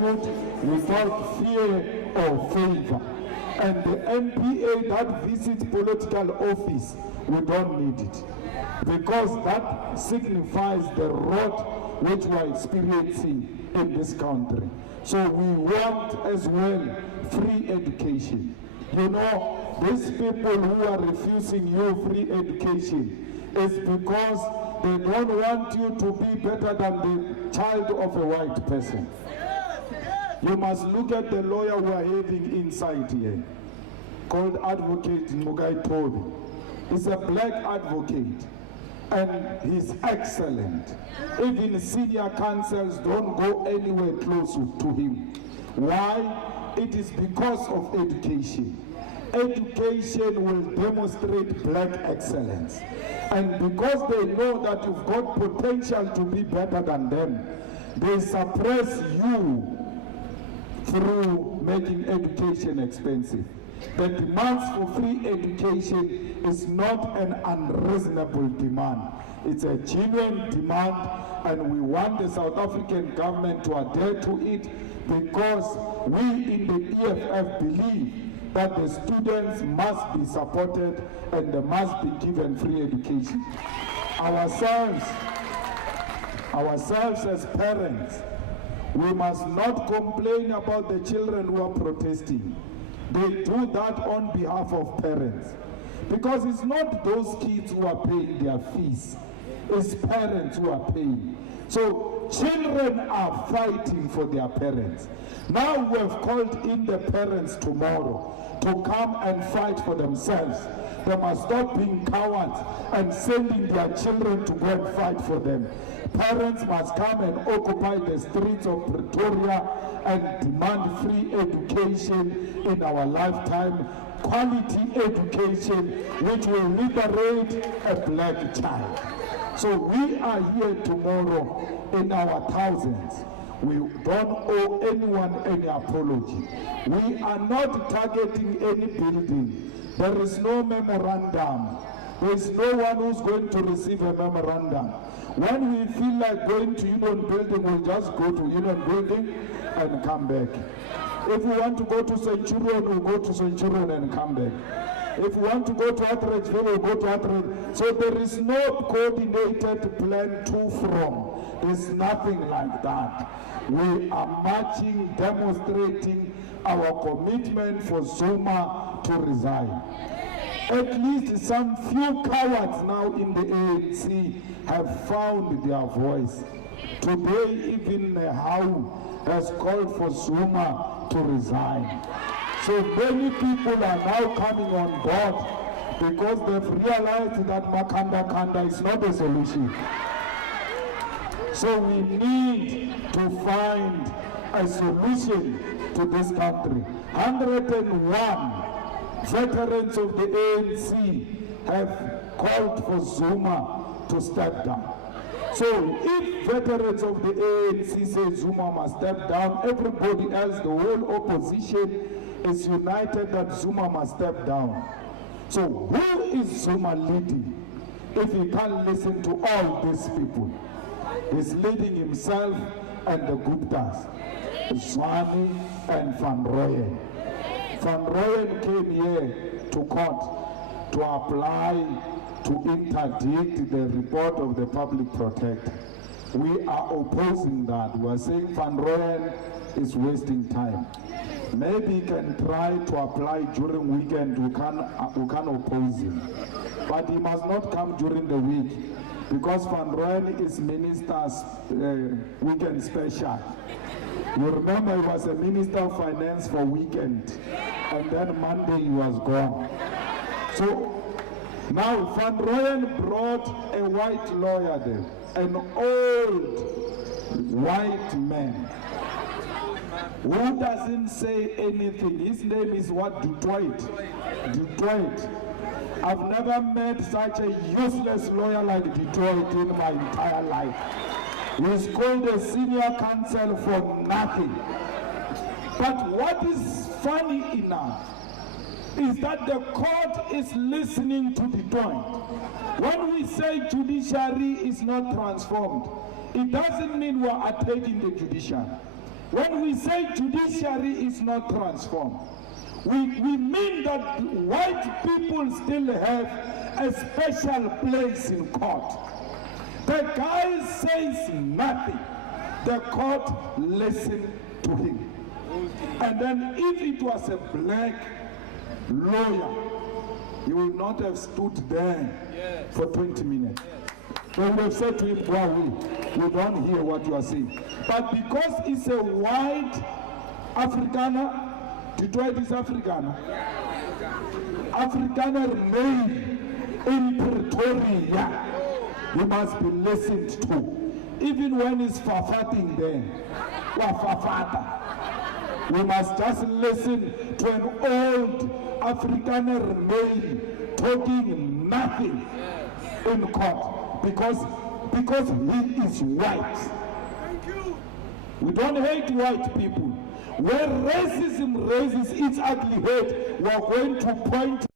without fear or favor. And the MPA that visits political office, we don't need it. Because that signifies the rot which we are experiencing in this country. So we want as well free education. You know, these people who are refusing you free education is because they don't want you to be better than the child of a white person. You must look at the lawyer we are having inside here, called Advocate Mugai Tobi. He's a black advocate, and he's excellent. Even senior counsels don't go anywhere close to him. Why? It is because of education. Education will demonstrate black excellence. And because they know that you've got potential to be better than them, they suppress you through making education expensive. The demands for free education is not an unreasonable demand. It's a genuine demand, and we want the South African government to adhere to it, because we in the EFF believe that the students must be supported and they must be given free education. Ourselves as parents, we must not complain about the children who are protesting. They do that on behalf of parents. Because it's not those kids who are paying their fees, it's parents who are paying. So children are fighting for their parents. Now we have called in the parents tomorrow to come and fight for themselves. They must stop being cowards and sending their children to go and fight for them. Parents must come and occupy the streets of Pretoria and demand free education in our lifetime, quality education which will liberate a black child. So we are here tomorrow in our thousands. We don't owe anyone any apology. We are not targeting any building. There is no memorandum. There is no one who's going to receive a memorandum. When we feel like going to Union Building, we'll just go to Union Building and come back. If we want to go to Centurion, we'll go to Centurion and come back. If we want to go to Atteridgeville, we'll go to Atteridgeville. So there is no coordinated plan to from. There's nothing like that. We are marching, demonstrating our commitment for Zuma to resign. At least some few cowards now in the ANC have found their voice. Today, even Hau has called for Zuma to resign. So many people are now coming on board because they've realized that Makanda is not a solution. So we need to find a solution to this country. 101 veterans of the ANC have called for Zuma to step down. So if veterans of the ANC say Zuma must step down, everybody else, the whole opposition, is united that Zuma must step down. So who is Zuma leading if he can't listen to all these people? He's leading himself and the Guptas, Swami and Van Rooyen. Van Rooyen came here to court to apply to interdict the report of the public protector. We are opposing that. We are saying Van Rooyen is wasting time. Maybe he can try to apply during weekend. We can oppose him. But he must not come during the week, because Van Rooyen is minister's weekend special. You remember he was a minister of finance for weekend, and then Monday he was gone. So now Van Rooyen brought a white lawyer there, an old white man who doesn't say anything. His name is what? Detroit. I've never met such a useless lawyer like Detroit in my entire life. He's called a senior counsel for nothing. But what is funny enough is that the court is listening to Detroit. When we say judiciary is not transformed, it doesn't mean we're attacking the judiciary. When we say judiciary is not transformed, we mean that white people still have a special place in court. The guy says nothing. The court listens to him. And then if it was a black lawyer, he would not have stood there for 20 minutes. They would have said to him, go away. We don't hear what you are saying. But because it's a white Afrikaner, Detroit is Afrikaner. Afrikaner made in Pretoria, he must be listened to. Even when he's farfating there, we must just listen to an old Afrikaner male talking nothing in court because he is white. We don't hate white people. Where racism raises its ugly head, we are going to point